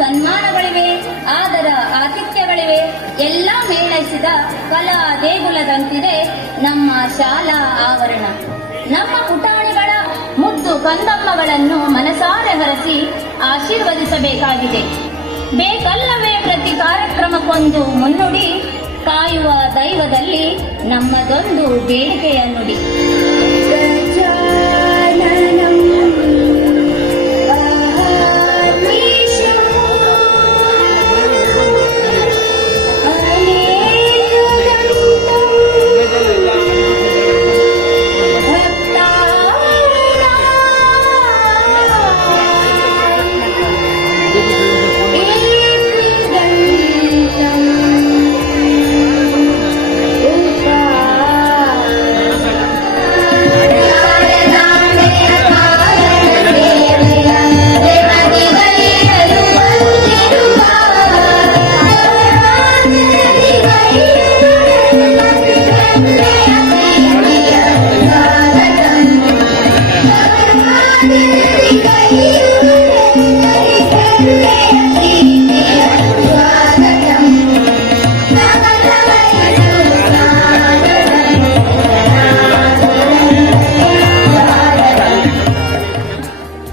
ಸನ್ಮಾನಗಳಿವೆ, ಆದರ ಆತಿಥ್ಯಗಳಿವೆ. ಎಲ್ಲ ಮೇಳೈಸಿದ ಕಲಾ ದೇಗುಲದಂತಿದೆ ನಮ್ಮ ಶಾಲಾ ಆವರಣ. ನಮ್ಮ ಪುಟಾಣಿಗಳ ಮುದ್ದು ಕಂದಮ್ಮಗಳನ್ನು ಮನಸಾರೆ ಹರಸಿ ಆಶೀರ್ವದಿಸಬೇಕಾಗಿದೆ. ಬೇಕಲ್ಲವೇ ಪ್ರತಿ ಕಾರ್ಯಕ್ರಮಕ್ಕೊಂದು ಮುನ್ನುಡಿ, ಕಾಯುವ ದೈವದಲ್ಲಿ ನಮ್ಮದೊಂದು ಬೇಡಿಕೆಯ ನುಡಿ.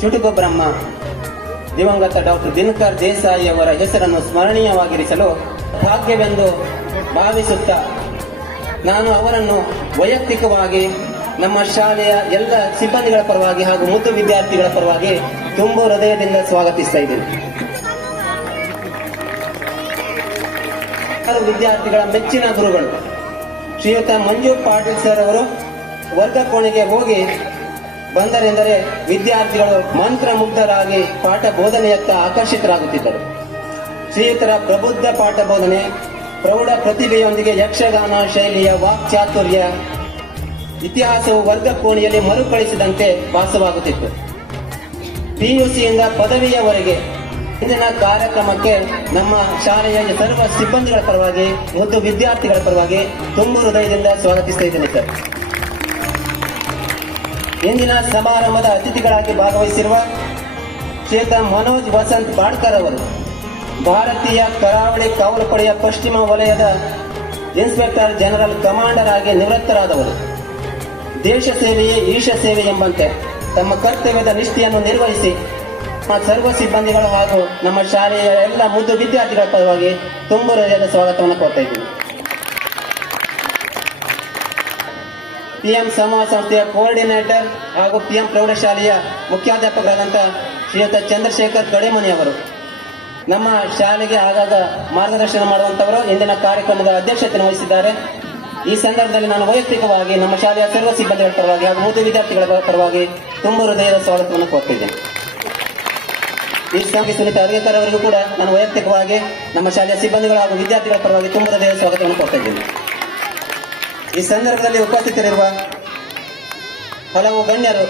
ಚುಟುಕು ಬ್ರಹ್ಮ ದಿವಂಗತ ಡಾಕ್ಟರ್ ದಿನಕರ್ ದೇಸಾಯಿ ಅವರ ಹೆಸರನ್ನು ಸ್ಮರಣೀಯವಾಗಿರಿಸಲು ಭಾಗ್ಯವೆಂದು ಭಾವಿಸುತ್ತಾ ನಾನು ಅವರನ್ನು ವೈಯಕ್ತಿಕವಾಗಿ ನಮ್ಮ ಶಾಲೆಯ ಎಲ್ಲ ಸಿಬ್ಬಂದಿಗಳ ಪರವಾಗಿ ಹಾಗೂ ಮುದ್ದು ವಿದ್ಯಾರ್ಥಿಗಳ ಪರವಾಗಿ ತುಂಬು ಹೃದಯದಿಂದ ಸ್ವಾಗತಿಸ್ತಾ ಇದ್ದೇನೆ. ವಿದ್ಯಾರ್ಥಿಗಳ ಮೆಚ್ಚಿನ ಗುರುಗಳು ಶ್ರೀಯುತ ಮಂಜು ಪಾಟೀಲ್ ಸರ್ ಅವರು ವರ್ಗ ಕೋಣೆಗೆ ಹೋಗಿ ಬಂದರೆಂದರೆ ವಿದ್ಯಾರ್ಥಿಗಳು ಮಂತ್ರಮುಗ್ಧರಾಗಿ ಪಾಠ ಬೋಧನೆಯತ್ತ ಆಕರ್ಷಿತರಾಗುತ್ತಿದ್ದರು. ಶ್ರೀಯುತರ ಪ್ರಬುದ್ಧ ಪಾಠ ಬೋಧನೆ, ಪ್ರೌಢ ಪ್ರತಿಭೆಯೊಂದಿಗೆ ಯಕ್ಷಗಾನ ಶೈಲಿಯ ವಾಕ್ಚಾತುರ್ಯ, ಇತಿಹಾಸವು ವರ್ಗ ಕೋಣೆಯಲ್ಲಿ ಮರುಕಳಿಸಿದಂತೆ ಭಾಸವಾಗುತ್ತಿತ್ತು. ಪಿಯುಸಿಯಿಂದ ಪದವಿಯವರೆಗೆ ಇಂದಿನ ಕಾರ್ಯಕ್ರಮಕ್ಕೆ ನಮ್ಮ ಶಾಲೆಯ ಸರ್ವ ಸಿಬ್ಬಂದಿಗಳ ಪರವಾಗಿ ಮತ್ತು ವಿದ್ಯಾರ್ಥಿಗಳ ಪರವಾಗಿ ತುಂಬು ಹೃದಯದಿಂದ ಸ್ವಾಗತಿಸ್ತಾ ಇದ್ದೇನೆ ಸರ್. ಇಂದಿನ ಸಮಾರಂಭದ ಅತಿಥಿಗಳಾಗಿ ಭಾಗವಹಿಸಿರುವ ಶ್ರೀಯುತ ಮನೋಜ್ ವಸಂತ್ ಬಾಡ್ಕರ್ ಅವರು ಭಾರತೀಯ ಕರಾವಳಿ ಕಾವಲು ಪಡೆಯ ಪಶ್ಚಿಮ ವಲಯದ ಇನ್ಸ್ಪೆಕ್ಟರ್ ಜನರಲ್ ಕಮಾಂಡರ್ ಆಗಿ ನಿವೃತ್ತರಾದವರು. ದೇಶ ಸೇವೆಯೇ ಈಶ ಸೇವೆ ಎಂಬಂತೆ ತಮ್ಮ ಕರ್ತವ್ಯದ ನಿಷ್ಠೆಯನ್ನು ನಿರ್ವಹಿಸಿ ಸರ್ವ ಸಿಬ್ಬಂದಿಗಳು ಹಾಗೂ ನಮ್ಮ ಶಾಲೆಯ ಎಲ್ಲ ಮುದ್ದು ವಿದ್ಯಾರ್ಥಿಗಳ ಪರವಾಗಿ ತುಂಬು ಹೃದಯದ ಸ್ವಾಗತವನ್ನು ಕೊಡ್ತಾ ಇದ್ದೀವಿ. ಪಿಎಂ ಸಮಾಜ ಸಂಸ್ಥೆಯ ಕೋಆರ್ಡಿನೇಟರ್ ಹಾಗೂ ಪಿಎಂ ಪ್ರೌಢಶಾಲೆಯ ಮುಖ್ಯಾಧ್ಯಾಪಕರಾದಂತಹ ಶ್ರೀಯುತ ಚಂದ್ರಶೇಖರ್ ಕಡೆಮನಿ ಅವರು ನಮ್ಮ ಶಾಲೆಗೆ ಆಗಾಗ ಮಾರ್ಗದರ್ಶನ ಮಾಡುವಂತವರು ಇಂದಿನ ಕಾರ್ಯಕ್ರಮದ ಅಧ್ಯಕ್ಷತೆ ವಹಿಸಿದ್ದಾರೆ. ಈ ಸಂದರ್ಭದಲ್ಲಿ ನಾನು ವೈಯಕ್ತಿಕವಾಗಿ ನಮ್ಮ ಶಾಲೆಯ ಸರ್ವ ಸಿಬ್ಬಂದಿಗಳ ಪರವಾಗಿ ಹಾಗೂ ಮುದ್ದು ವಿದ್ಯಾರ್ಥಿಗಳ ಪರವಾಗಿ ತುಂಬು ಹೃದಯದ ಸ್ವಾಗತವನ್ನು ಕೊಡ್ತಿದ್ದೇನೆ. ಈ ಸಂಖ್ಯೆ ಸುನೀತಾ ಅರ್ಗೇಕರ್ ಅವರಿಗೂ ಕೂಡ ನಾನು ವೈಯಕ್ತಿಕವಾಗಿ ನಮ್ಮ ಶಾಲೆಯ ಸಿಬ್ಬಂದಿಗಳ ಹಾಗೂ ವಿದ್ಯಾರ್ಥಿಗಳ ಪರವಾಗಿ ತುಂಬು ಹೃದಯದ ಸ್ವಾಗತವನ್ನು ಕೊಡ್ತಾ ಇದ್ದೇನೆ. ಈ ಸಂದರ್ಭದಲ್ಲಿ ಉಪಸ್ಥಿತರಿರುವ ಹಲವು ಗಣ್ಯರು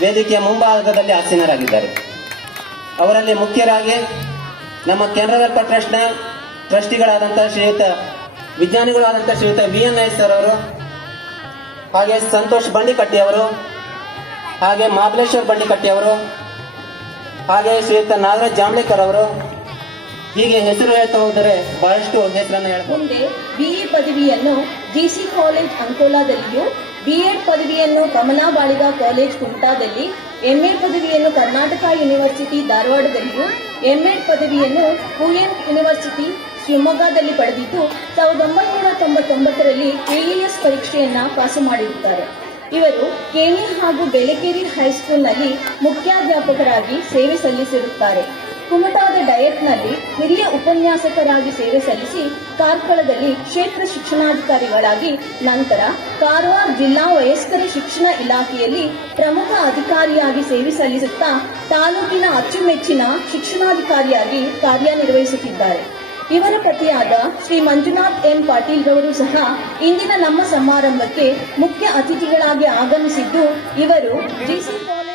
ವೇದಿಕೆಯ ಮುಂಭಾಗದಲ್ಲಿ ಆಸೀನರಾಗಿದ್ದಾರೆ. ಅವರಲ್ಲಿ ಮುಖ್ಯರಾಗಿ ನಮ್ಮ ಕೆನರಾ ಟ್ರಸ್ಟ್ನ ಟ್ರಸ್ಟಿಗಳಾದಂತಹ ಶ್ರೀಯುತ ವಿಜ್ಞಾನಿಗಳಾದಂತಹ ಶ್ರೀಯುತ VN ನಾಯ್ಕ್ ಸರ್ ಅವರು, ಹಾಗೆ ಸಂತೋಷ್ ಬಂಡಿಕಟ್ಟಿ ಅವರು, ಹಾಗೆ ಮಹಾಬಲೇಶ್ವರ್ ಬಂಡಿಕಟ್ಟಿ ಅವರು, ಹಾಗೆ ಶ್ರೀಯುತ ನಾಗರಾಜ್ ಜಾಂಬ್ಳೇಕರ್ ಅವರು, ಹೀಗೆ ಹೆಸರು ಹೇಳ್ತಾ ಹೋದರೆ ಬಹಳಷ್ಟು ಹೆಸರನ್ನು ಹೇಳ್ಬೋದು. ಮುಂದೆ BE ಪದವಿಯನ್ನು GC ಕಾಲೇಜ್ ಅಂಕೋಲಾದಲ್ಲಿಯೂ, B.Ed ಪದವಿಯನ್ನು ಕಮಲಾ ಬಾಳಿಗ ಕಾಲೇಜ್ ಕುಮಟಾದಲ್ಲಿ, MA ಪದವಿಯನ್ನು ಕರ್ನಾಟಕ ಯೂನಿವರ್ಸಿಟಿ ಧಾರವಾಡದಲ್ಲಿಯೂ, M.Ed ಪದವಿಯನ್ನು ಕುವೆಂಪು ಯೂನಿವರ್ಸಿಟಿ ಶಿವಮೊಗ್ಗದಲ್ಲಿ ಪಡೆದಿದ್ದು 1999ರಲ್ಲಿ AES ಪರೀಕ್ಷೆಯನ್ನ ಪಾಸು ಮಾಡಿರುತ್ತಾರೆ. ಇವರು ಕೇಣಿ ಹಾಗೂ ಬೆಳಕೇರಿ ಹೈಸ್ಕೂಲ್ನಲ್ಲಿ ಮುಖ್ಯಾಧ್ಯಾಪಕರಾಗಿ ಸೇವೆ ಸಲ್ಲಿಸಿರುತ್ತಾರೆ. ಕುಮಟಾದ ಡಯಟ್ನಲ್ಲಿ ಹಿರಿಯ ಉಪನ್ಯಾಸಕರಾಗಿ ಸೇವೆ ಸಲ್ಲಿಸಿ ಕಾರ್ಕಳದಲ್ಲಿ ಕ್ಷೇತ್ರ ಶಿಕ್ಷಣಾಧಿಕಾರಿಗಳಾಗಿ, ನಂತರ ಕಾರವಾರ ಜಿಲ್ಲಾ ವಯಸ್ಕರ ಶಿಕ್ಷಣ ಇಲಾಖೆಯಲ್ಲಿ ಪ್ರಮುಖ ಅಧಿಕಾರಿಯಾಗಿ ಸೇವೆ ಸಲ್ಲಿಸುತ್ತಾ ತಾಲೂಕಿನ ಅಚ್ಚುಮೆಚ್ಚಿನ ಶಿಕ್ಷಣಾಧಿಕಾರಿಯಾಗಿ ಕಾರ್ಯನಿರ್ವಹಿಸುತ್ತಿದ್ದಾರೆ. ಇವರ ಪತಿಯಾದ ಶ್ರೀ ಮಂಜುನಾಥ್ M. ಪಾಟೀಲ್ ರವರು ಸಹ ಇಂದಿನ ನಮ್ಮ ಸಮಾರಂಭಕ್ಕೆ ಮುಖ್ಯ ಅತಿಥಿಗಳಾಗಿ ಆಗಮಿಸಿದ್ದು, ಇವರು GC ಕಾಲೇಜ್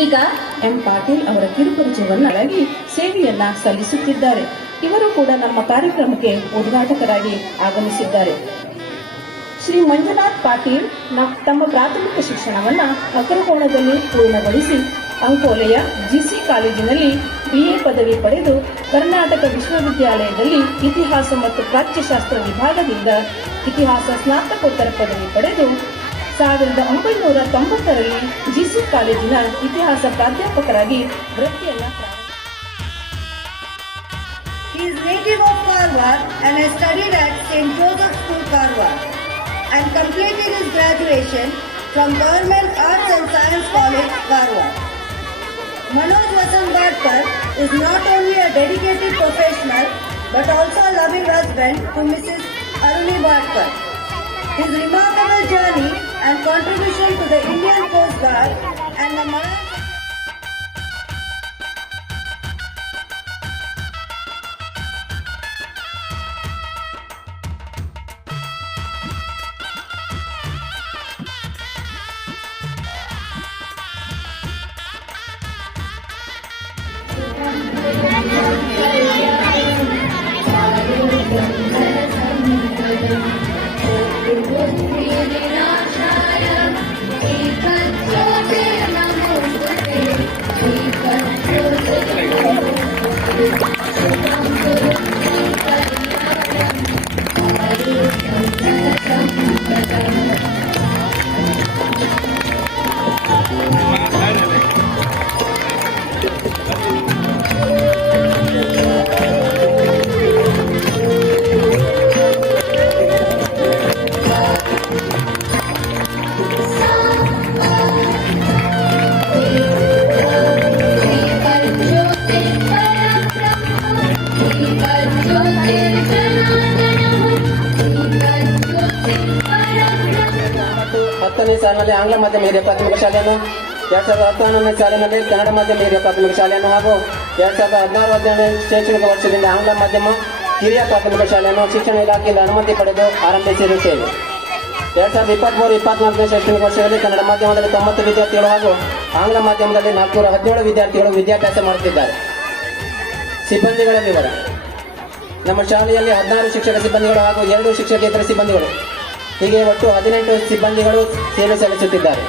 ಈಗ M. ಪಾಟೀಲ್ ಅವರ ಕಿರುಪರಿಚಯವನ್ನಾಗಿ ಸೇವೆಯನ್ನ ಸಲ್ಲಿಸುತ್ತಿದ್ದಾರೆ. ಇವರು ಕೂಡ ನಮ್ಮ ಕಾರ್ಯಕ್ರಮಕ್ಕೆ ಉದ್ಘಾಟಕರಾಗಿ ಆಗಮಿಸಿದ್ದಾರೆ. ಶ್ರೀ ಮಂಜುನಾಥ್ ಪಾಟೀಲ್ ತಮ್ಮ ಪ್ರಾಥಮಿಕ ಶಿಕ್ಷಣವನ್ನ ಅಗ್ರಕೋಣದಲ್ಲಿ ಪೂರ್ಣಗೊಳಿಸಿ ಅಂಕೋಲೆಯ ಜಿಸಿ ಕಾಲೇಜಿನಲ್ಲಿ BA ಪದವಿ ಪಡೆದು ಕರ್ನಾಟಕ ವಿಶ್ವವಿದ್ಯಾಲಯದಲ್ಲಿ ಇತಿಹಾಸ ಮತ್ತು ಪ್ರಾಚ್ಯಶಾಸ್ತ್ರ ವಿಭಾಗದಿಂದ ಇತಿಹಾಸ ಸ್ನಾತಕೋತ್ತರ ಪದವಿ ಪಡೆದು 1990ರಲ್ಲಿ ಜಿಸಿ ಕಾಲೇಜಿನ ಇತಿಹಾಸ ಪ್ರಾಧ್ಯಾಪಕರಾಗಿ ವೃತ್ತಿಯನ್ನ He is native of Karwar and has studied at St. Joseph School, Karwar, and completed his graduation from Government Arts and Science College, Karwar. Manoj Vasant Badkar is not only a dedicated professional but also a loving husband to Mrs. Aruni Badkar. His remarkable journey and contribution to the Indian Coast Guard and the Malayalam ಹತ್ತನೇ ಸಾಲಿನಲ್ಲಿ ಆಂಗ್ಲ ಮಾಧ್ಯಮ ಹಿರಿಯ ಪ್ರಾಥಮಿಕ ಶಾಲೆಯನ್ನು, 2010 ಸಾಲಿನಲ್ಲಿ ಕನ್ನಡ ಮಾಧ್ಯಮ ಹಿರಿಯ ಪ್ರಾಥಮಿಕ ಶಾಲೆಯನ್ನು ಹಾಗೂ 2016 ಶೈಕ್ಷಣಿಕ ವರ್ಷದಿಂದ ಆಂಗ್ಲ ಮಾಧ್ಯಮ ಹಿರಿಯ ಪ್ರಾಥಮಿಕ ಶಾಲೆಯನ್ನು ಶಿಕ್ಷಣ ಇಲಾಖೆಯಿಂದ ಅನುಮತಿ ಪಡೆದು ಆರಂಭಿಸಿರುತ್ತೇವೆ. 2023-24 ಶೈಕ್ಷಣಿಕ ವರ್ಷದಲ್ಲಿ ಕನ್ನಡ ಮಾಧ್ಯಮದಲ್ಲಿ 90 ವಿದ್ಯಾರ್ಥಿಗಳು ಹಾಗೂ ಆಂಗ್ಲ ಮಾಧ್ಯಮದಲ್ಲಿ 417 ವಿದ್ಯಾರ್ಥಿಗಳು ವಿದ್ಯಾಭ್ಯಾಸ ಮಾಡುತ್ತಿದ್ದಾರೆ. ಸಿಬ್ಬಂದಿಗಳ ವಿವರ: ನಮ್ಮ ಶಾಲೆಯಲ್ಲಿ 16 ಶಿಕ್ಷಕ ಸಿಬ್ಬಂದಿಗಳು ಹಾಗೂ 2 ಶಿಕ್ಷಕೇತರ ಸಿಬ್ಬಂದಿಗಳು, ಹೀಗೆ ಒಟ್ಟು 18 ಸಿಬ್ಬಂದಿಗಳು ಸೇವೆ ಸಲ್ಲಿಸುತ್ತಿದ್ದಾರೆ.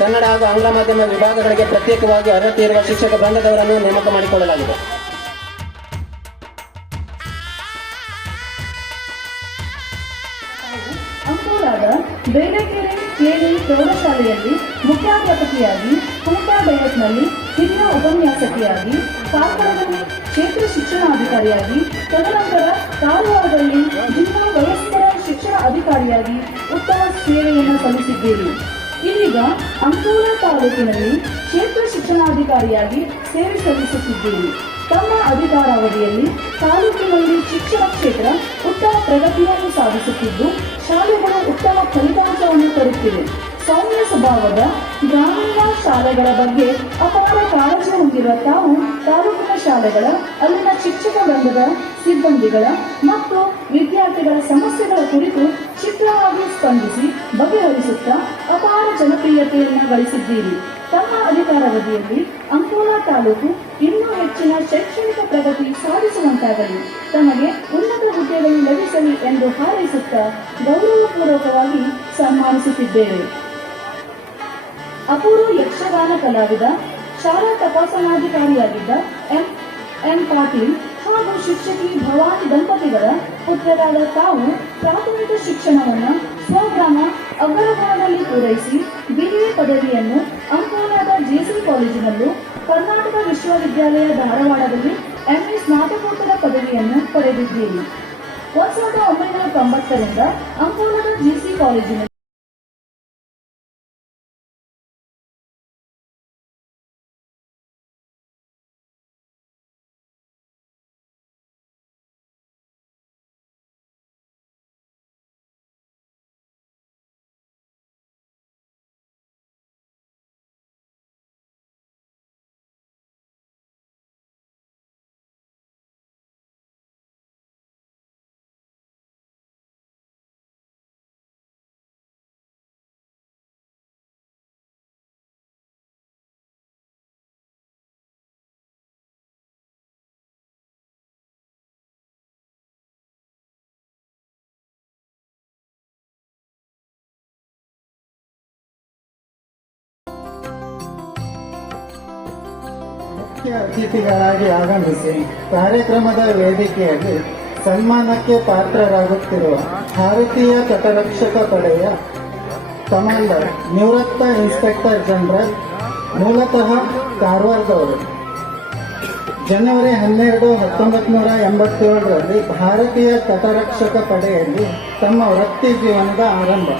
ಕನ್ನಡ ಹಾಗೂ ಆಂಗ್ಲ ಮಾಧ್ಯಮ ವಿಭಾಗಗಳಿಗೆ ಪ್ರತ್ಯೇಕವಾಗಿ ಅರ್ಹತೆ ಇರುವ ಶಿಕ್ಷಕ ವೃಂದದವರನ್ನು ನೇಮಕ ಮಾಡಿಕೊಳ್ಳಲಾಗಿದೆ. ಅಂಕೋಲಾದ ಬೇಲೆಕೆರೆ ಕೆವಿ ಪ್ರೌಢಶಾಲೆಯಲ್ಲಿ ಮುಖ್ಯಾಧ್ಯಾಪಕಿಯಾಗಿ, ಕುಮಟಾ ಡಯಟ್ನಲ್ಲಿ ಹಿರಿಯ ಉಪನ್ಯಾಸಕಿಯಾಗಿ, ಕಾರ್ಕಳದಲ್ಲಿ ಕ್ಷೇತ್ರ ಶಿಕ್ಷಣಾಧಿಕಾರಿಯಾಗಿ, ತದನಂತರ ಕಾರವಾರದಲ್ಲಿ ಜಿಲ್ಲಾ ವಯಸ್ಕರ ಶಿಕ್ಷಣ ಅಧಿಕಾರಿಯಾಗಿ ಉತ್ತಮ ಸೇವೆಯನ್ನು ಸಲ್ಲಿಸಿದ್ದೀರಿ. ಇದೀಗ ಅಂಕೋಲಾ ತಾಲೂಕಿನಲ್ಲಿ ಕ್ಷೇತ್ರ ಶಿಕ್ಷಣಾಧಿಕಾರಿಯಾಗಿ ಸೇವೆ ಸಲ್ಲಿಸುತ್ತಿದ್ದೀರಿ. ತಮ್ಮ ಅಧಿಕಾರಾವಧಿಯಲ್ಲಿ ತಾಲೂಕಿನಲ್ಲಿ ಶಿಕ್ಷಣ ಕ್ಷೇತ್ರ ಉತ್ತಮ ಪ್ರಗತಿಯನ್ನು ಸಾಧಿಸುತ್ತಿದ್ದು, ಶಾಲೆಗಳು ಉತ್ತಮ ಫಲಿತಾಂಶವನ್ನು ತರುತ್ತಿವೆ. ಸೌಮ್ಯ ಸ್ವಭಾವದ ಗ್ರಾಮೀಣ ಶಾಲೆಗಳ ಬಗ್ಗೆ ಅಪಾರ ಕಾಳಜಿ ಹೊಂದಿರುವ ತಾವು ತಾಲೂಕಿನ ಶಾಲೆಗಳ ಅಲ್ಲಿನ ಶಿಕ್ಷಕ ವೃಂದದ ಸಿಬ್ಬಂದಿಗಳ ಮತ್ತು ವಿದ್ಯಾರ್ಥಿಗಳ ಸಮಸ್ಯೆಗಳ ಕುರಿತು ಕ್ಷಿಪ್ರವಾಗಿ ಸ್ಪಂದಿಸಿ ಬಗೆಹರಿಸುತ್ತಾ ಅಪಾರ ಜನಪ್ರಿಯತೆಯನ್ನು ಗಳಿಸಿದ್ದೀರಿ. ತಮ್ಮ ಅಧಿಕಾರಾವಧಿಯಲ್ಲಿ ಅಂಕೋಲಾ ತಾಲೂಕು ಇನ್ನೂ ಹೆಚ್ಚಿನ ಶೈಕ್ಷಣಿಕ ಪ್ರಗತಿ ಸಾಧಿಸುವಂತಾಗಲಿ, ತಮಗೆ ಉನ್ನತ ಹುದ್ದೆಗಳು ಲಭಿಸಲಿ ಎಂದು ಹಾರೈಸುತ್ತಾ ಗೌರವಪೂರ್ವಕವಾಗಿ ಸನ್ಮಾನಿಸುತ್ತಿದ್ದೇವೆ. ಅಪೂರ್ವ ಯಕ್ಷಗಾನ ಕಲಾವಿದ, ಶಾಲಾ ತಪಾಸಣಾಧಿಕಾರಿಯಾಗಿದ್ದ ಎಂ ಪಾಟೀಲ್ ಹಾಗೂ ಶಿಕ್ಷಕಿ ಭವಾನಿ ದಂಪತಿಗಳ ಪುತ್ರರಾದ ತಾವು ಪ್ರಾಥಮಿಕ ಶಿಕ್ಷಣವನ್ನು ಸ್ವಗ್ರಾಮ ಅಗ್ರಗಾಮದಲ್ಲಿ ಪೂರೈಸಿ BA ಪದವಿಯನ್ನು ಅಂಕೋಲಾದ JC ಕಾಲೇಜಿನಲ್ಲೂ, ಕರ್ನಾಟಕ ವಿಶ್ವವಿದ್ಯಾಲಯ ಧಾರವಾಡದಲ್ಲಿ MA ಸ್ನಾತಕೋತ್ತರ ಪದವಿಯನ್ನು ಪಡೆದಿದ್ದೀರಿ. 1990ರಿಂದ ಅಂಕೋಲಾದ JC ಕಾಲೇಜಿನಲ್ಲಿ ಮುಖ್ಯ ಅತಿಥಿಗಳಾಗಿ ಆಗಮಿಸಿ ಕಾರ್ಯಕ್ರಮದ ವೇದಿಕೆಯಲ್ಲಿ ಸನ್ಮಾನಕ್ಕೆ ಪಾತ್ರರಾಗುತ್ತಿರುವ ಭಾರತೀಯ ತಟರಕ್ಷಕ ಪಡೆಯ ಕಮಾಂಡರ್ ನಿವೃತ್ತ ಇನ್ಸ್ಪೆಕ್ಟರ್ ಜನರಲ್ ಮೂಲತಃ ಕಾರವಾರದವರು. ಜನವರಿ 12, 1987ರಲ್ಲಿ ಭಾರತೀಯ ತಟರಕ್ಷಕ ಪಡೆಯಲ್ಲಿ ತಮ್ಮ ವೃತ್ತಿ ಜೀವನದ ಆರಂಭ.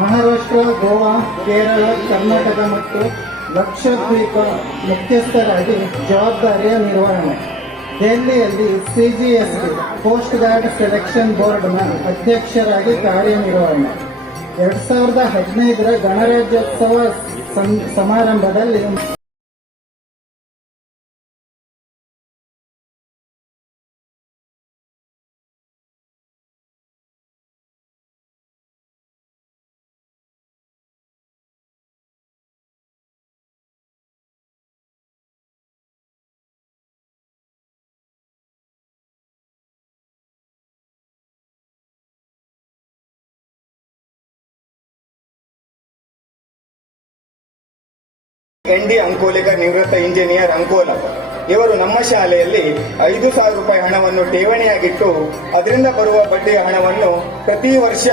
ಮಹಾರಾಷ್ಟ್ರ, ಗೋವಾ, ಕೇರಳ, ಕರ್ನಾಟಕ ಮತ್ತು ಲಕ್ಷದ್ವೀಪ ಮುಖ್ಯಸ್ಥರಾಗಿ ಜವಾಬ್ದಾರಿಯ ನಿರ್ವಹಣೆ. ದೆಹಲಿಯಲ್ಲಿ ಸಿಜಿಎಸ್ಟಿ ಕೋಸ್ಟ್ ಗಾರ್ಡ್ ಸೆಲೆಕ್ಷನ್ ಬೋರ್ಡ್ನ ಅಧ್ಯಕ್ಷರಾಗಿ ಕಾರ್ಯನಿರ್ವಹಣೆ. 2015ರ ಗಣರಾಜ್ಯೋತ್ಸವ ಸಮಾರಂಭದಲ್ಲಿ ND ಅಂಕೋಲೆಕರ್ ನಿವೃತ್ತ ಇಂಜಿನಿಯರ್ ಅಂಕೋಲ. ಇವರು ನಮ್ಮ ಶಾಲೆಯಲ್ಲಿ 5,000 ರೂಪಾಯಿ ಹಣವನ್ನು ಠೇವಣಿಯಾಗಿಟ್ಟು ಅದರಿಂದ ಬರುವ ಬಡ್ಡಿಯ ಹಣವನ್ನು ಪ್ರತಿ ವರ್ಷ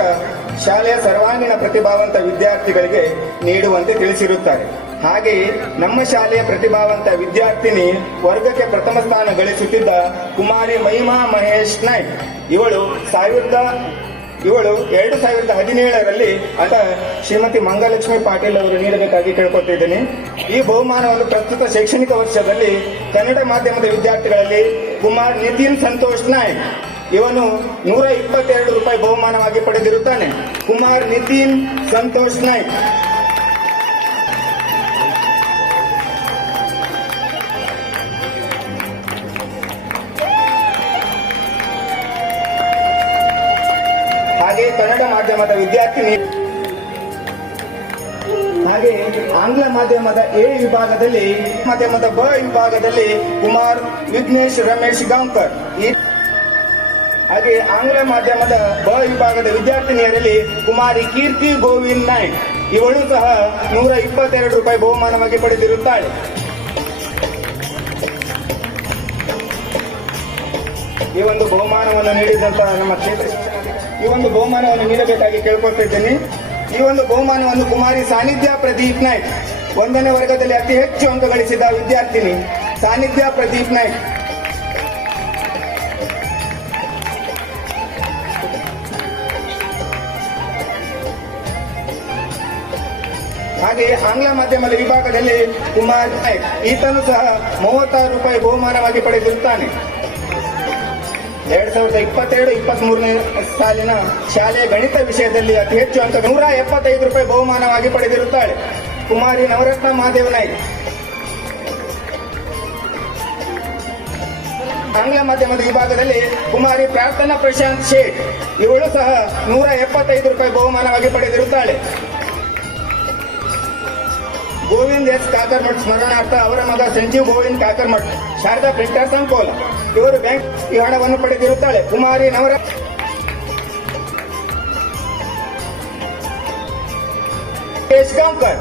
ಶಾಲೆಯ ಸರ್ವಾಂಗೀಣ ಪ್ರತಿಭಾವಂತ ವಿದ್ಯಾರ್ಥಿಗಳಿಗೆ ನೀಡುವಂತೆ ತಿಳಿಸಿರುತ್ತಾರೆ. ಹಾಗೆಯೇ ನಮ್ಮ ಶಾಲೆಯ ಪ್ರತಿಭಾವಂತ ವಿದ್ಯಾರ್ಥಿನಿ ವರ್ಗಕ್ಕೆ ಪ್ರಥಮ ಸ್ಥಾನ ಗಳಿಸುತ್ತಿದ್ದ ಕುಮಾರಿ ಮಹಿಮಾ ಮಹೇಶ್ ನಾಯ್ಕ್ ಇವಳು 2017ರಲ್ಲಿ ಅಂತ ಶ್ರೀಮತಿ ಮಂಗಲಕ್ಷ್ಮಿ ಪಾಟೀಲ್ ಅವರು ನೀಡಬೇಕಾಗಿ ಕೇಳ್ಕೊತಿದ್ದೀನಿ. ಈ ಬಹುಮಾನವನ್ನು ಪ್ರಸ್ತುತ ಶೈಕ್ಷಣಿಕ ವರ್ಷದಲ್ಲಿ ಕನ್ನಡ ಮಾಧ್ಯಮದ ವಿದ್ಯಾರ್ಥಿಗಳಲ್ಲಿ ಕುಮಾರ್ ನಿತಿನ್ ಸಂತೋಷ್ ನಾಯ್ಕ್ ಇವನು 122 ರೂಪಾಯಿ ಬಹುಮಾನವಾಗಿ ಪಡೆದಿರುತ್ತಾನೆ. ಕುಮಾರ್ ನಿತಿನ್ ಸಂತೋಷ್ ನಾಯ್ಕ್. ಹಾಗೆ ಕನ್ನಡ ಮಾಧ್ಯಮದ ವಿದ್ಯಾರ್ಥಿನಿ ಹಾಗೆ ಆಂಗ್ಲ ಮಾಧ್ಯಮದ ಎ ವಿಭಾಗದಲ್ಲಿ ಮಾಧ್ಯಮದ ಬ ವಿಭಾಗದಲ್ಲಿ ಕುಮಾರ್ ವಿಘ್ನೇಶ್ ರಮೇಶ್ ಗಾಂವ್ಕರ್. ಹಾಗೆ ಆಂಗ್ಲ ಮಾಧ್ಯಮದ ಬ ವಿಭಾಗದ ವಿದ್ಯಾರ್ಥಿನಿಯರಲ್ಲಿ ಕುಮಾರಿ ಕೀರ್ತಿ ಗೋವಿಂದ್ ನಾಯ್ಕ್ ಇವಳು ಸಹ 122 ರೂಪಾಯಿ ಬಹುಮಾನವಾಗಿ ಪಡೆದಿರುತ್ತಾಳೆ. ಈ ಒಂದು ಬಹುಮಾನವನ್ನು ನೀಡಿದಂತಹ ನಮ್ಮ ಕ್ಷೇತ್ರ ಈ ಒಂದು ಬಹುಮಾನವನ್ನು ನೀಡಬೇಕಾಗಿ ಕೇಳ್ಕೊಳ್ತಿದ್ದೇನೆ. ಈ ಒಂದು ಬಹುಮಾನವನ್ನು ಕುಮಾರಿ ಸಾನ್ನಿಧ್ಯ ಪ್ರದೀಪ್ ನಾಯ್ಕ್ 1ನೇ ವರ್ಗದಲ್ಲಿ ಅತಿ ಹೆಚ್ಚು ಅಂಕ ಗಳಿಸಿದ ವಿದ್ಯಾರ್ಥಿನಿ ಸಾನ್ನಿಧ್ಯ ಪ್ರದೀಪ್ ನಾಯ್ಕ್. ಹಾಗೆ ಆಂಗ್ಲ ಮಾಧ್ಯಮದ ವಿಭಾಗದಲ್ಲಿ ಕುಮಾರ್ ನಾಯ್ಕ್ ಈತನು ಸಹ 36 ರೂಪಾಯಿ ಬಹುಮಾನವಾಗಿ ಪಡೆದಿರುತ್ತಾನೆ. 2022-23ನೇ ಸಾಲಿನ ಶಾಲೆಯ ಗಣಿತ ವಿಷಯದಲ್ಲಿ ಅತಿ ಹೆಚ್ಚು ಅಂಕ 175 ರೂಪಾಯಿ ಬಹುಮಾನವಾಗಿ ಪಡೆದಿರುತ್ತಾಳೆ ಕುಮಾರಿ ನವರತ್ನ ಮಹಾದೇವ್ ನಾಯ್ಕ್. ಆಂಗ್ಲ ಮಾಧ್ಯಮದ ವಿಭಾಗದಲ್ಲಿ ಕುಮಾರಿ ಪ್ರಾರ್ಥನಾ ಪ್ರಶಾಂತ್ ಶೇಟ್ ಇವಳು ಸಹ 175 ರೂಪಾಯಿ ಬಹುಮಾನವಾಗಿ ಪಡೆದಿರುತ್ತಾಳೆ. ಗೋವಿಂದ್ ಎಸ್ ಕಾಕರ್ಮಠ್ ಸ್ಮರಣಾರ್ಥ ಅವರ ಮಗ ಸಂಜೀವ್ ಗೋವಿಂದ್ ಕಾಕರ್ಮಠ್ ಶಾರದಾ ಪ್ರಿಂಟರ್ಸ್ ಅಂಕೋಲ ಇವರು ಬ್ಯಾಂಕ್ ಈ ಹಣವನ್ನು ಪಡೆದಿರುತ್ತಾಳೆ. ಕುಮಾರಿ ನವರತ್ನ ಗಾಂವ್ಕರ್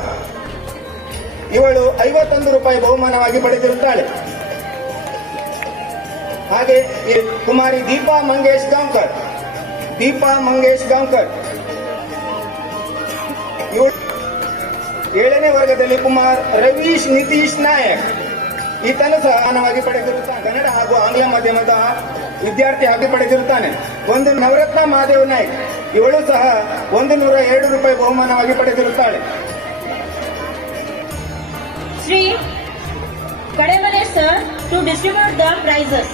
ಇವಳು 51 ರೂಪಾಯಿ ಬಹುಮಾನವಾಗಿ ಪಡೆದಿರುತ್ತಾಳೆ. ಹಾಗೆ ಕುಮಾರಿ ದೀಪಾ ಮಂಗೇಶ್ ಗಾಂವ್ಕರ್ ಇವಳು 7ನೇ ವರ್ಗದಲ್ಲಿ ಕುಮಾರ್ ರವೀಶ್ ನಿತೀಶ್ ನಾಯಕ್ ಈತನು ಸಹ ಹಣವಾಗಿ ಪಡೆದಿರುತ್ತಾನೆ. ಕನ್ನಡ ಹಾಗೂ ಆಂಗ್ಲ ಮಾಧ್ಯಮದ ವಿದ್ಯಾರ್ಥಿ ಆಗಿ ಪಡೆದಿರುತ್ತಾನೆ. ಒಂದು ನವರತ್ನ ಮಹಾದೇವ್ ನಾಯ್ಕ್ ಇವಳು ಸಹ 102 ರೂಪಾಯಿ ಬಹುಮಾನವಾಗಿ ಪಡೆದಿರುತ್ತಾಳೆ. Sri Kademane sir to distribute the prizes.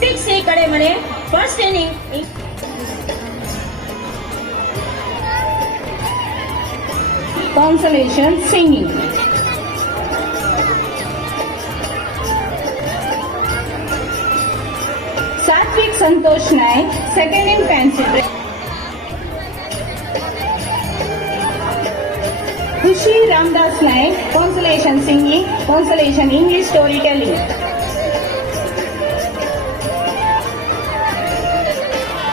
Pick C Kademane first inning. Consolation singing. Satvik Santosh Naik, second in fancy dress. Khushi Ramdas Naik, consolation singing, consolation English storytelling.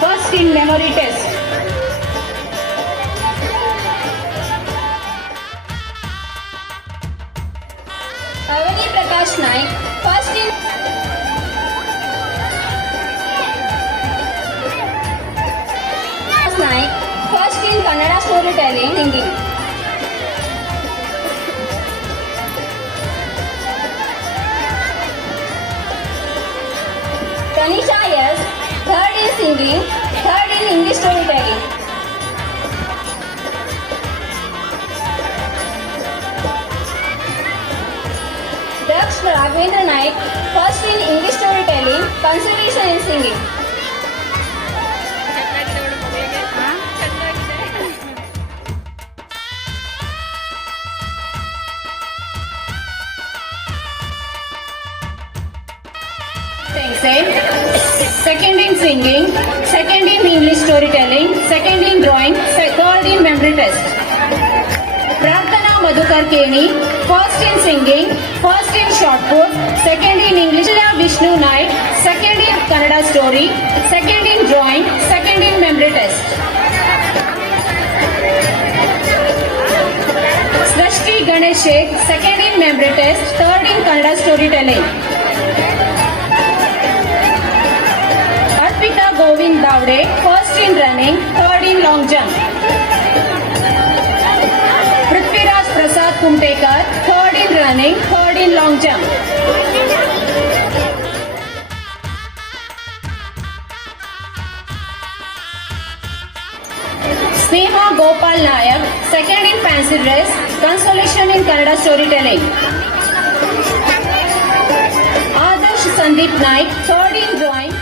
First in memory test. A very Prakash Naik, first in Kannada storytelling singing. Tanisha S, third in singing, third in English storytelling. Daksh Raghavendra Naik, first in English storytelling, conservation in singing. Second in singing, second in English storytelling, second in drawing, third in memory test. Prarthana Madhukar Keni, first in singing, first in short put, second in English. Vishnu Naik, second in Kannada story, second in drawing, second in memory test. Srishti Ganesh Sheikh, second in memory test, third in Kannada storytelling. Arpita Govind Davde, first in running, third in long jump. Prithviraj Prasad Kumtekar, third in running, third in long jump. Sneha Gopal Nayak, second in fancy dress, consolation in Kannada storytelling. Adarsh Sandeep Naik, third in drawing.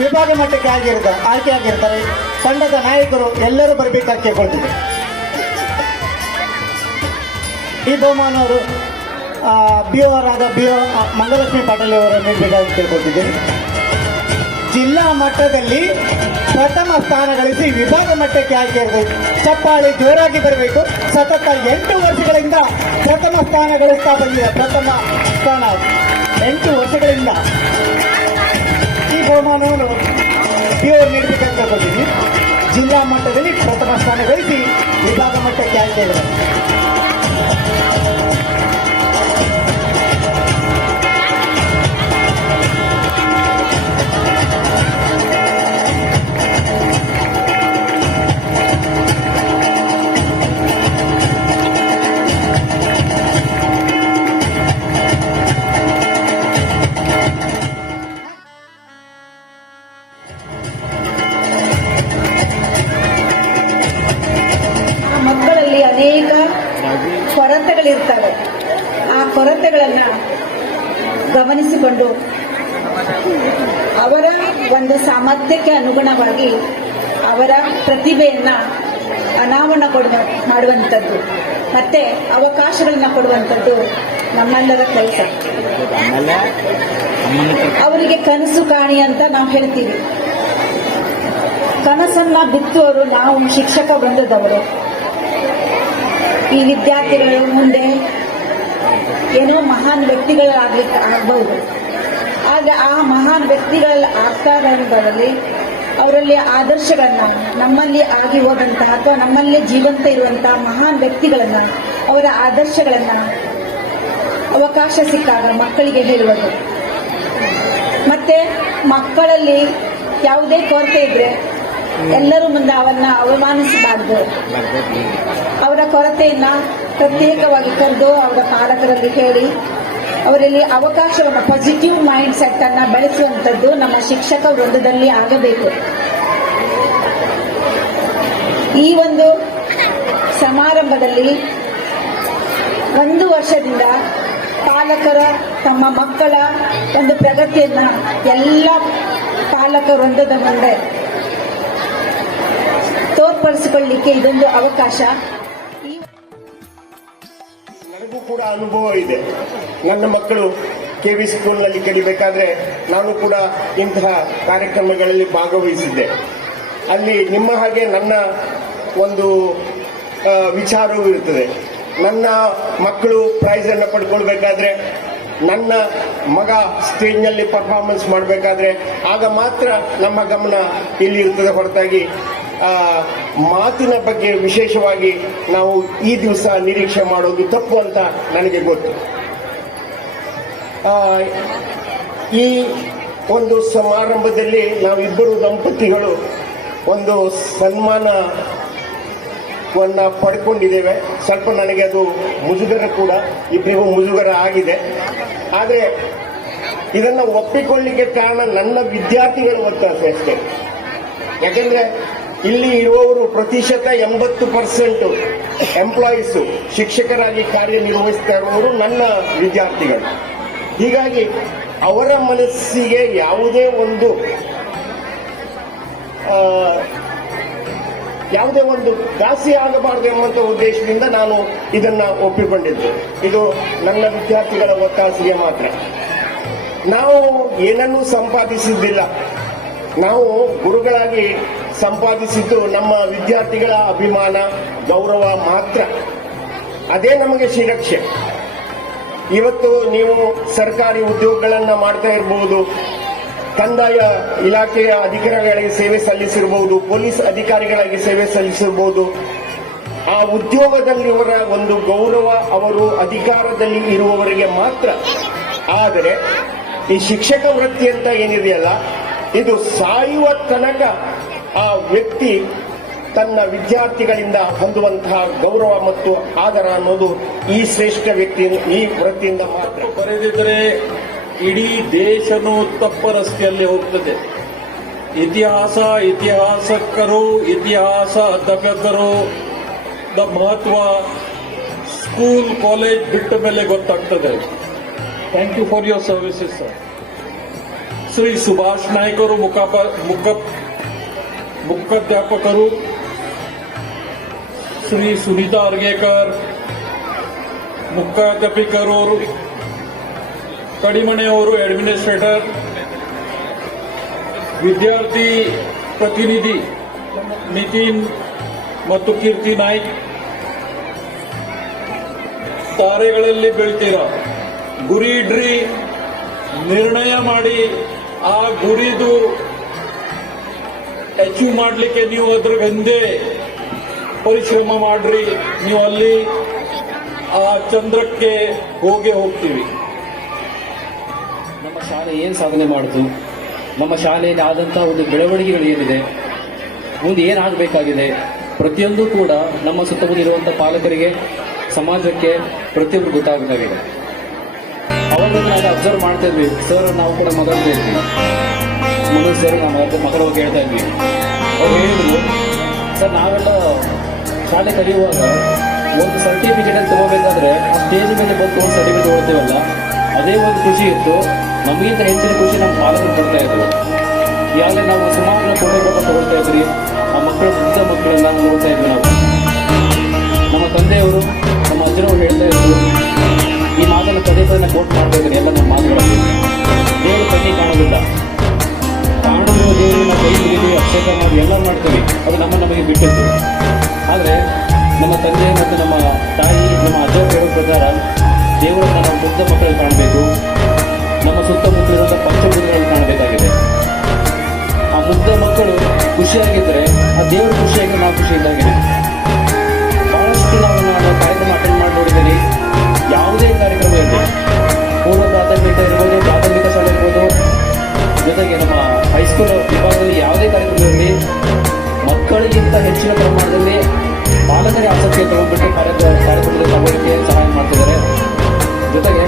ವಿಭಾಗ ಮಟ್ಟಕ್ಕೆ ಆಯ್ಕೆ ಆಗಿರ್ತಾರೆ. ತಂಡದ ನಾಯಕರು ಎಲ್ಲರೂ ಬರಬೇಕಾಗಿ ಕೇಳ್ಕೊಳ್ತಿದ್ದೆ. ಈ ಬಹುಮಾನವರು BO ಆದ BO ಮಂಗಲಕ್ಷ್ಮಿ Patil ಅವರು ನೀಡಬೇಕಾಗಿ ಕೇಳ್ಕೊಳ್ತಿದ್ದೇನೆ. ಜಿಲ್ಲಾ ಮಟ್ಟದಲ್ಲಿ ಪ್ರಥಮ ಸ್ಥಾನ ಗಳಿಸಿ ವಿಭಾಗ ಮಟ್ಟಕ್ಕೆ ಆಯ್ಕೆ ಇರಬೇಕು. ಚಪ್ಪಾಳಿ ಜೋರಾಗಿ ಬರಬೇಕು. ಸತತ 8 ವರ್ಷಗಳಿಂದ ಪ್ರಥಮ ಸ್ಥಾನ ಗಳಿಸ್ತಾ ಬಂದಿದೆ. ಪ್ರಥಮ ಸ್ಥಾನ 8 ವರ್ಷಗಳಿಂದ ಈ ಬಹುಮಾನವನ್ನು BO ನೀಡಬೇಕಂತ ಬಂದಿದ್ದೀವಿ. ಜಿಲ್ಲಾ ಮಟ್ಟದಲ್ಲಿ ಪ್ರಥಮ ಸ್ಥಾನ ಗಳಿಸಿ ವಿಭಾಗ ಮಟ್ಟಕ್ಕೆ ಆಯ್ಕೆ ಇದೆ. ಮಕ್ಕಳಲ್ಲಿ ಅನೇಕ ಕೊರತೆಗಳಿರ್ತವೆ. ಆ ಕೊರತೆಗಳನ್ನ ಗಮನಿಸಿಕೊಂಡು ಅವರ ಒಂದು ಸಾಮರ್ಥ್ಯಕ್ಕೆ ಅನುಗುಣವಾಗಿ ಅವರ ಪ್ರತಿಭೆಯನ್ನ ಅನಾವರಣ ಮಾಡುವಂಥದ್ದು ಮತ್ತೆ ಅವಕಾಶಗಳನ್ನ ಕೊಡುವಂಥದ್ದು ನಮ್ಮೆಲ್ಲರ ಕೆಲಸ. ಅವರಿಗೆ ಕನಸು ಕಾಣಿ ಅಂತ ನಾವು ಹೇಳ್ತೀವಿ. ಕನಸನ್ನ ಬಿತ್ತುವವರು ನಾವು ಶಿಕ್ಷಕ ವೃಂದದವರು. ಈ ವಿದ್ಯಾರ್ಥಿಗಳು ಮುಂದೆ ಏನೋ ಮಹಾನ್ ವ್ಯಕ್ತಿಗಳಾಗ್ಲಿಕ್ಕೆ ಆಗಬಹುದು. ಆಗ ಆ ಮಹಾನ್ ವ್ಯಕ್ತಿಗಳಲ್ಲಿ ಆಗ್ತಾ ಇರೋದ್ರಲ್ಲಿ ಅವರಲ್ಲಿ ಆದರ್ಶಗಳನ್ನ, ನಮ್ಮಲ್ಲಿ ಆಗಿ ಹೋದಂತಹ ಅಥವಾ ನಮ್ಮಲ್ಲೇ ಜೀವಂತ ಇರುವಂತಹ ಮಹಾನ್ ವ್ಯಕ್ತಿಗಳನ್ನ, ಅವರ ಆದರ್ಶಗಳನ್ನ ಅವಕಾಶ ಸಿಕ್ಕಾಗ ಮಕ್ಕಳಿಗೆ ಹೇಳುವುದು. ಮತ್ತೆ ಮಕ್ಕಳಲ್ಲಿ ಯಾವುದೇ ಕೊರತೆ ಇದ್ರೆ ಎಲ್ಲರೂ ಮುಂದೆ ಅವನ್ನ ಅವಮಾನಿಸಬಾರದು. ಅವರ ಕೊರತೆಯನ್ನ ಪ್ರತ್ಯೇಕವಾಗಿ ಕರೆದು ಅವರ ಪಾಲಕರಲ್ಲಿ ಹೇಳಿ ಅವರಲ್ಲಿ ಅವಕಾಶವನ್ನು, ಪಾಸಿಟಿವ್ ಮೈಂಡ್ ಸೆಟ್ ಅನ್ನ ಬೆಳೆಸುವಂತದ್ದು ನಮ್ಮ ಶಿಕ್ಷಕ ವೃಂದದಲ್ಲಿ ಆಗಬೇಕು. ಈ ಒಂದು ಸಮಾರಂಭದಲ್ಲಿ 1 ವರ್ಷದಿಂದ ಪಾಲಕರ ತಮ್ಮ ಮಕ್ಕಳ ಒಂದು ಪ್ರಗತಿಯನ್ನ ಎಲ್ಲ ಪಾಲಕ ವೃಂದದ ಮುಂದೆ ತೋರ್ಪಡಿಸಿಕೊಳ್ಳಲಿಕ್ಕೆ ಇದೊಂದು ಅವಕಾಶ. ನನಗೂ ಕೂಡ ಅನುಭವ ಇದೆ. ನನ್ನ ಮಕ್ಕಳು KV ಸ್ಕೂಲ್ನಲ್ಲಿ ಕಲಿಬೇಕಾದ್ರೆ ನಾನು ಕೂಡ ಇಂತಹ ಕಾರ್ಯಕ್ರಮಗಳಲ್ಲಿ ಭಾಗವಹಿಸಿದ್ದೆ. ಅಲ್ಲಿ ನಿಮ್ಮ ಹಾಗೆ ನನ್ನ ಒಂದು ವಿಚಾರವೂ ಇರ್ತದೆ. ನನ್ನ ಮಕ್ಕಳು ಪ್ರೈಸ್ ಅನ್ನು ಪಡ್ಕೊಳ್ಬೇಕಾದ್ರೆ, ನನ್ನ ಮಗ ಸ್ಟೇಜ್ನಲ್ಲಿ ಪರ್ಫಾರ್ಮೆನ್ಸ್ ಮಾಡಬೇಕಾದ್ರೆ ಆಗ ಮಾತ್ರ ನಮ್ಮ ಗಮನ ಇಲ್ಲಿ ಇರ್ತದೆ. ಹೊರತಾಗಿ ಮಾತಿನ ಬಗ್ಗೆ ವಿಶೇಷವಾಗಿ ನಾವು ಈ ದಿವಸ ನಿರೀಕ್ಷೆ ಮಾಡೋದು ತಪ್ಪು ಅಂತ ನನಗೆ ಗೊತ್ತು. ಈ ಒಂದು ಸಮಾರಂಭದಲ್ಲಿ ನಾವಿಬ್ಬರು ದಂಪತಿಗಳು ಒಂದು ಸನ್ಮಾನವನ್ನ ಪಡ್ಕೊಂಡಿದ್ದೇವೆ. ಸ್ವಲ್ಪ ನನಗೆ ಅದು ಮುಜುಗರ ಕೂಡ, ಇಬ್ಬರಿಗೂ ಮುಜುಗರ ಆಗಿದೆ. ಆದರೆ ಇದನ್ನು ಒಪ್ಪಿಕೊಳ್ಳಿಕ್ಕೆ ಕಾರಣ ನನ್ನ ವಿದ್ಯಾರ್ಥಿಗಳ ಒತ್ತಾಸೆ ಅಷ್ಟೇ. ಯಾಕೆಂದ್ರೆ ಇಲ್ಲಿ ಇರುವವರು ಪ್ರತಿಶತ 80% ಎಂಪ್ಲಾಯೀಸು, ಶಿಕ್ಷಕರಾಗಿ ಕಾರ್ಯನಿರ್ವಹಿಸ್ತಾ ಇರುವವರು ನನ್ನ ವಿದ್ಯಾರ್ಥಿಗಳು. ಹೀಗಾಗಿ ಅವರ ಮನಸ್ಸಿಗೆ ಯಾವುದೇ ಒಂದು ದಾಸಿ ಆಗಬಾರದು ಎಂಬಂತ ಉದ್ದೇಶದಿಂದ ನಾನು ಇದನ್ನ ಒಪ್ಪಿಕೊಂಡಿದ್ದೆ. ಇದು ನನ್ನ ವಿದ್ಯಾರ್ಥಿಗಳ ಒತ್ತಾಸೆಗೆ ಮಾತ್ರ. ನಾವು ಏನನ್ನೂ ಸಂಪಾದಿಸಿದ್ದಿಲ್ಲ. ನಾವು ಗುರುಗಳಾಗಿ ಸಂಪಾದಿಸಿದ್ದು ನಮ್ಮ ವಿದ್ಯಾರ್ಥಿಗಳ ಅಭಿಮಾನ, ಗೌರವ ಮಾತ್ರ. ಅದೇ ನಮಗೆ ಶ್ರೀರಕ್ಷೆ. ಇವತ್ತು ನೀವು ಸರ್ಕಾರಿ ಉದ್ಯೋಗಗಳನ್ನ ಮಾಡ್ತಾ ಇರಬಹುದು, ಕಂದಾಯ ಇಲಾಖೆಯ ಅಧಿಕಾರಿಗಳಿಗೆ ಸೇವೆ ಸಲ್ಲಿಸಿರಬಹುದು, ಪೊಲೀಸ್ ಅಧಿಕಾರಿಗಳಾಗಿ ಸೇವೆ ಸಲ್ಲಿಸಿರಬಹುದು. ಆ ಉದ್ಯೋಗದಲ್ಲಿವರ ಒಂದು ಗೌರವ ಅವರು ಅಧಿಕಾರದಲ್ಲಿ ಇರುವವರಿಗೆ ಮಾತ್ರ. ಆದರೆ ಈ ಶಿಕ್ಷಕ ವೃತ್ತಿ ಅಂತ ಏನಿದೆಯಲ್ಲ, ಇದು ಸಾಯುವ ತನಕ ಆ ವ್ಯಕ್ತಿ ತನ್ನ ವಿದ್ಯಾರ್ಥಿಗಳಿಂದ ಹೊಂದುವಂತಹ ಗೌರವ ಮತ್ತು ಆದರ ಅನ್ನೋದು ಈ ಶ್ರೇಷ್ಠ ವ್ಯಕ್ತಿ ಈ ವೃತ್ತಿಯಿಂದ ಮಾತ್ರ. ಬರೆದಿದ್ದರೆ ಇಡೀ ದೇಶನು ತಪ್ಪ ರಸ್ತೆಯಲ್ಲಿ ಹೋಗ್ತದೆ. ಇತಿಹಾಸಕರು, ಇತಿಹಾಸ ಅಧ್ಯಾಪಕರು ಮಹತ್ವ ಸ್ಕೂಲ್ ಕಾಲೇಜ್ ಬಿಟ್ಟ ಮೇಲೆ ಗೊತ್ತಾಗ್ತದೆ. Thank you for your services sir. Shri Subhash ನಾಯ್ಕರು ಮುಖ್ಯಾಧ್ಯಾಪಕರು, ಶ್ರೀ ಸುನೀತಾ ಅರ್ಗೇಕರ್ ಮುಖ್ಯಾಧ್ಯಾಪಕರು, ಕಡಿಮಣೆಯವರು ಅಡ್ಮಿನಿಸ್ಟ್ರೇಟರ್, ವಿದ್ಯಾರ್ಥಿ ಪ್ರತಿನಿಧಿ ನಿತಿನ್ ಮತ್ತು ಕೀರ್ತಿ ನಾಯ್ಕ್, ತಾರೆಗಳಲ್ಲಿ ಬೀಳ್ತೀರಾ, ಗುರಿ ಇಡ್ರಿ, ನಿರ್ಣಯ ಮಾಡಿ ಆ ಗುರಿದು ಅಚೀವ್ ಮಾಡಲಿಕ್ಕೆ ನೀವು ಅದ್ರ ಹಿಂದೆ ಪರಿಶ್ರಮ ಮಾಡ್ರಿ. ನೀವು ಅಲ್ಲಿ ಆ ಚಂದ್ರಕ್ಕೆ ಹೋಗ್ತೀವಿ. ನಮ್ಮ ಶಾಲೆ ಏನು ಸಾಧನೆ ಮಾಡಿತು, ನಮ್ಮ ಶಾಲೆಯಲ್ಲಿ ಆದಂತಹ ಒಂದು ಬೆಳವಣಿಗೆಗಳು ಏನಿದೆ, ಮುಂದೆ ಏನಾಗಬೇಕಾಗಿದೆ, ಪ್ರತಿಯೊಂದು ಕೂಡ ನಮ್ಮ ಸುತ್ತಮುತ್ತಲಿರುವಂತಹ ಪಾಲಕರಿಗೆ, ಸಮಾಜಕ್ಕೆ ಪ್ರತಿಯೊಬ್ಬರು ಗೊತ್ತಾಗಬೇಕಾಗಿದೆ. ಅವಾಗ ನಾವು ಅಬ್ಸರ್ವ್ ಮಾಡ್ತಾ ಇದ್ವಿ. ಸರ್ ನಾವು ಕೂಡ ಮಾತಾಡ್ತಾ ಇದ್ವಿ, ಮನೋಜ್ ಸರ್ ನಮ್ಮ ಮಕ್ಕಳ ಬಗ್ಗೆ ಹೇಳ್ತಾ ಇದ್ವಿ. ಅವ್ರು ಹೇಳಿದ್ರು, ಸರ್ ನಾವೆಲ್ಲ ಶಾಲೆ ಕಲಿಯುವಾಗ ಒಂದು ಸರ್ಟಿಫಿಕೇಟ್ ಅಂತ ತಗೋಬೇಕಾದ್ರೆ ಆ ಸ್ಟೇಜ್ ಮೇಲೆ ಬಂದು ಒಂದು ಸರ್ಟಿಫಿಕೇಟ್ ತಗೊಳ್ತೀವಲ್ಲ, ಅದೇ ಒಂದು ಖುಷಿ ಇತ್ತು. ನಮಗಿಂತ ಹೆಚ್ಚಿನ ಖುಷಿ ನಮ್ಮ ಪಾಲಕರು ಕೊಡ್ತಾ ಇದ್ರು. ಈಗಾಗಲೇ ನಾವು ಸುಮಾರು ಫೋಟೋಗ್ರಾಫರ್ ತಗೊಳ್ತಾ ಇದ್ರಿ, ಆ ಮಕ್ಕಳ ಮುಗ್ಧ ಮಕ್ಕಳೆಲ್ಲ ನೋಡ್ತಾ ಇದ್ವಿ. ನಾವು ನಮ್ಮ ತಂದೆಯವರು, ನಮ್ಮ ಅಜ್ಜನವರು ಹೇಳ್ತಾ ಇದ್ರು, ಈ ಮಾತನ್ನು ಪದೇ ಪದೇ ಕೋಟ್ ಮಾಡ್ತಾ ಇದ್ದಾರೆ ಎಲ್ಲ ನಮ್ಮ ಮಾತುಗಳಲ್ಲಿ. ದೇವರು ಕಣ್ಣಿ ಕಾಣೋದಿಲ್ಲ, ಕಾಣುವ ದೇವರು ನಾವು ಕೈ ಮುಗಿದು ಅಭಿಷೇಕ ಮಾಡಿ ಎಲ್ಲ ಮಾಡ್ತೀವಿ, ಅದು ನಮಗೆ ಬಿಟ್ಟಿತ್ತು. ಆದರೆ ನಮ್ಮ ತಂದೆ ಮತ್ತು ನಮ್ಮ ತಾಯಿ, ನಮ್ಮ ಅಜ್ಜ ಹೇಳೋ ಪ್ರಕಾರ ದೇವರನ್ನು ನಾವು ಮುಗ್ಧ ಮಕ್ಕಳಲ್ಲಿ ಕಾಣಬೇಕು, ನಮ್ಮ ಸುತ್ತಮುತ್ತಲಿರುವಂಥ ಪಂಚಭೂತಗಳಲ್ಲಿ ಕಾಣಬೇಕಾಗಿದೆ. ಆ ಮುಗ್ಧ ಮಕ್ಕಳು ಖುಷಿಯಾಗಿದ್ದರೆ ಆ ದೇವರು ಖುಷಿಯಾಗಿ ನಾವು ಖುಷಿಯಿಂದಾಗಿದೆ. ಬಹಳಷ್ಟು ನಾವು ಕಾರ್ಯಕ್ರಮ ಅಟೆಂಡ್ ಮಾಡಿ ನೋಡಿದ್ದೀವಿ. ಯಾವುದೇ ಕಾರ್ಯಕ್ರಮ ಇರಲಿ, ಪೂರ್ವ ಪ್ರಾಥಮಿಕ ಇರ್ಬೋದು, ಪ್ರಾಥಮಿಕ ಶಾಲೆ ಇರ್ಬೋದು, ಜೊತೆಗೆ ನಮ್ಮ ಹೈಸ್ಕೂಲ್ ವಿಭಾಗದಲ್ಲಿ ಯಾವುದೇ ಕಾರ್ಯಕ್ರಮ ಇರಲಿ, ಮಕ್ಕಳಿಗಿಂತ ಹೆಚ್ಚಿನ ಪ್ರಮಾಣದಲ್ಲಿ ಪಾಲಕರೇ ಆಸಕ್ತಿ ತಗೊಂಡ್ಬಿಟ್ಟು ಕಾರ್ಯಕ್ರಮದಲ್ಲಿ ತಗೊಳ್ಳಿಕ್ಕೆ ಸಹಾಯ ಮಾಡ್ತಿದ್ದಾರೆ. ಜೊತೆಗೆ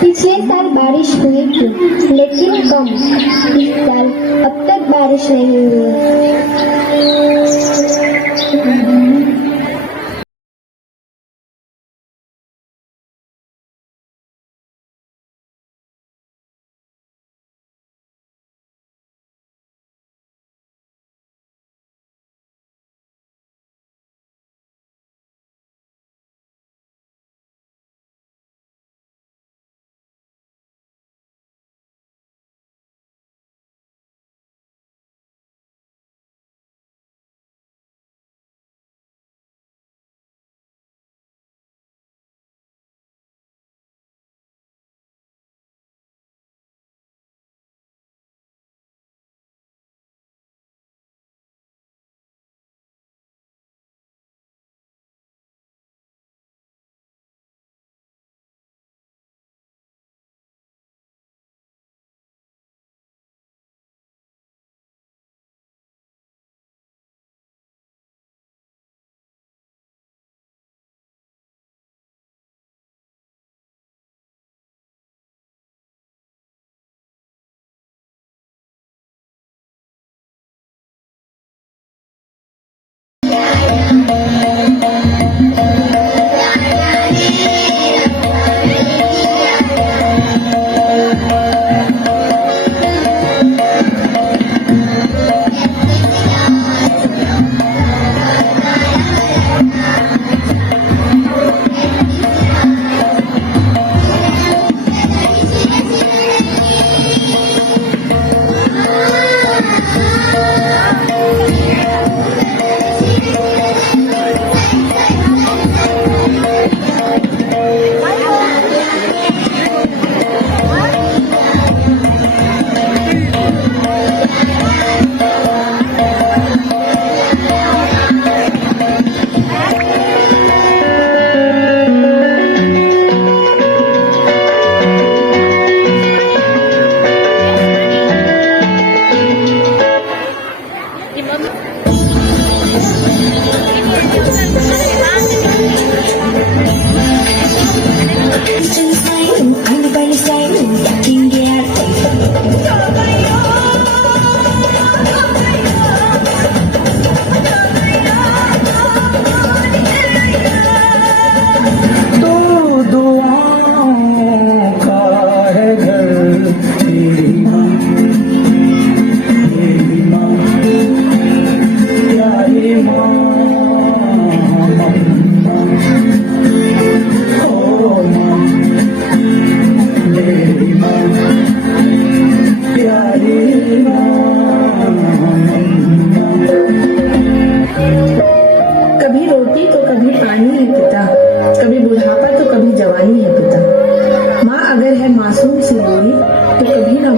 पिछले साल बारिश हुई थी, लेकिन कम। इस साल अब तक बारिश नहीं हुई।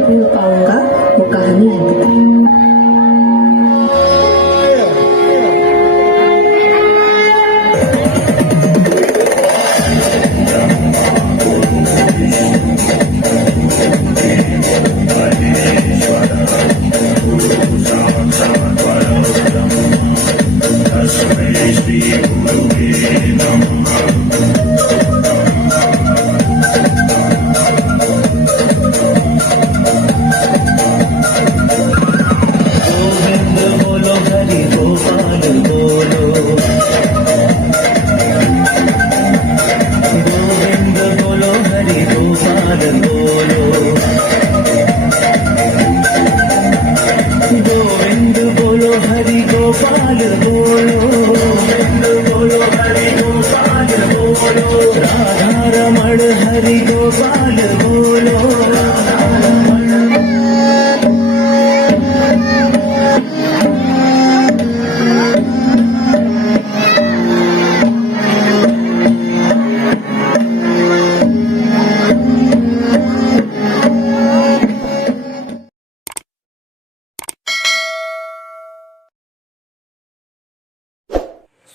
इंटरव्यू पाऊंगा वो कहानी है।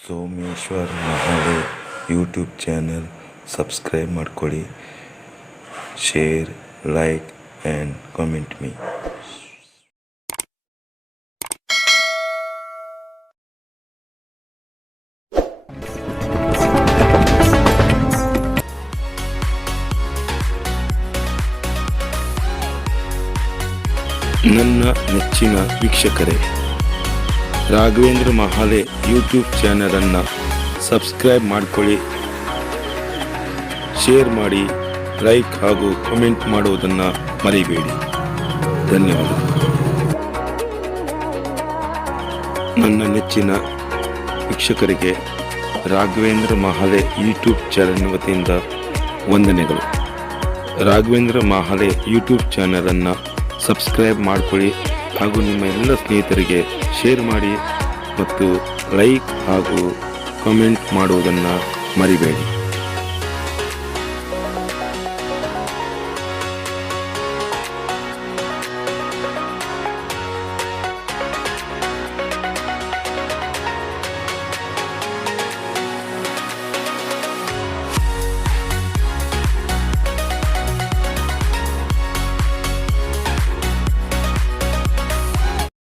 ಸೋಮೇಶ್ವರ್ ಮಹಾಳೆ ಯೂಟ್ಯೂಬ್ ಚಾನಲ್ ಸಬ್ಸ್ಕ್ರೈಬ್ ಮಾಡ್ಕೊಳ್ಳಿ, share, like and comment me. ನನ್ನ ನೆಚ್ಚಿನ ವೀಕ್ಷಕರೇ, ರಾಘವೇಂದ್ರ ಮಹಾಲೆ ಯೂಟ್ಯೂಬ್ ಚಾನಲನ್ನು ಸಬ್ಸ್ಕ್ರೈಬ್ ಮಾಡ್ಕೊಳ್ಳಿ, ಶೇರ್ ಮಾಡಿ, ಲೈಕ್ ಹಾಗೂ ಕಮೆಂಟ್ ಮಾಡುವುದನ್ನು ಮರಿಬೇಡಿ. ಧನ್ಯವಾದಗಳು. ನನ್ನ ನೆಚ್ಚಿನ ವೀಕ್ಷಕರಿಗೆ ರಾಘವೇಂದ್ರ ಮಹಾಲೆ ಯೂಟ್ಯೂಬ್ ಚಾನಲ್ ವತಿಯಿಂದ ವಂದನೆಗಳು. ರಾಘವೇಂದ್ರ ಮಹಾಲೆ ಯೂಟ್ಯೂಬ್ ಚಾನಲನ್ನು ಸಬ್ಸ್ಕ್ರೈಬ್ ಮಾಡ್ಕೊಳ್ಳಿ ಹಾಗೂ ನಿಮ್ಮ ಎಲ್ಲ ಸ್ನೇಹಿತರಿಗೆ ಶೇರ್ ಮಾಡಿ ಮತ್ತು ಲೈಕ್ ಹಾಗೂ ಕಮೆಂಟ್ ಮಾಡುವುದನ್ನು ಮರಿಬೇಡಿ.